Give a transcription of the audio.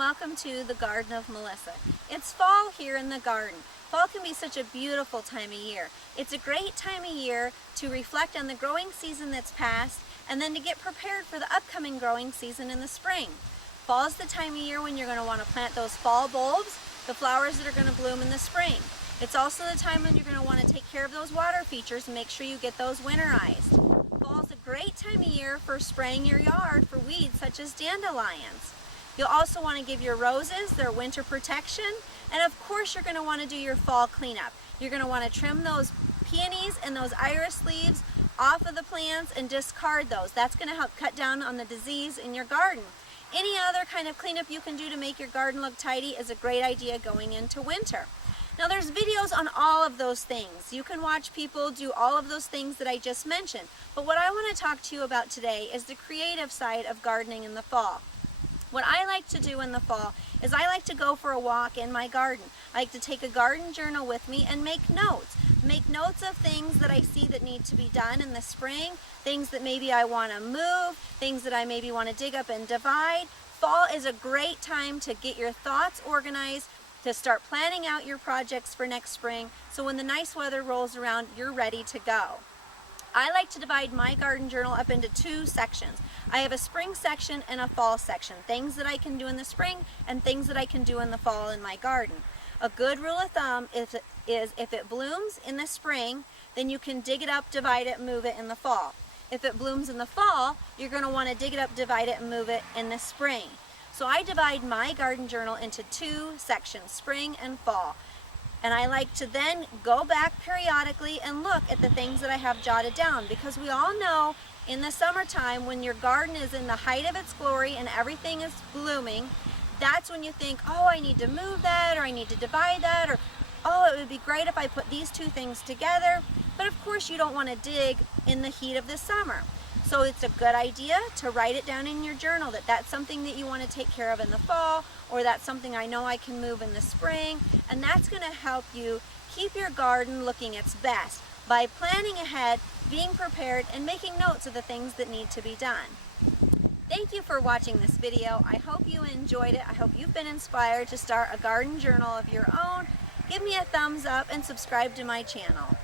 welcome to the Garden of Melissa. It's fall here in the garden. Fall can be such a beautiful time of year. It's a great time of year to reflect on the growing season that's passed and then to get prepared for the upcoming growing season in the spring. Fall is the time of year when you're going to want to plant those fall bulbs, the flowers that are going to bloom in the spring. It's also the time when you're going to want to take care of those water features and make sure you get those winterized. Fall is a great time of year for spraying your yard for weeds such as dandelions. You'll also want to give your roses their winter protection, and of course you're going to want to do your fall cleanup. You're going to want to trim those peonies and those iris leaves off of the plants and discard those. That's going to help cut down on the disease in your garden. Any other kind of cleanup you can do to make your garden look tidy is a great idea going into winter. Now there's videos on all of those things. You can watch people do all of those things that I just mentioned. But what I want to talk to you about today is the creative side of gardening in the fall. What I like to do in the fall is I like to go for a walk in my garden. I like to take a garden journal with me and make notes. Make notes of things that I see that need to be done in the spring, things that maybe I want to move, things that I maybe want to dig up and divide. Fall is a great time to get your thoughts organized, to start planning out your projects for next spring, so when the nice weather rolls around, you're ready to go. I like to divide my garden journal up into two sections. I have a spring section and a fall section, things that I can do in the spring and things that I can do in the fall in my garden. A good rule of thumb is if it blooms in the spring, then you can dig it up, divide it, and move it in the fall. If it blooms in the fall, you're going to want to dig it up, divide it, and move it in the spring. So I divide my garden journal into two sections, spring and fall. And I like to then go back periodically and look at the things that I have jotted down, because we all know in the summertime when your garden is in the height of its glory and everything is blooming, that's when you think, oh, I need to move that, or I need to divide that, or oh, it would be great if I put these two things together. But of course you don't want to dig in the heat of the summer. So it's a good idea to write it down in your journal that that's something that you want to take care of in the fall, or that's something I know I can move in the spring, and that's going to help you keep your garden looking its best by planning ahead, being prepared, and making notes of the things that need to be done. Thank you for watching this video. I hope you enjoyed it. I hope you've been inspired to start a garden journal of your own. Give me a thumbs up and subscribe to my channel.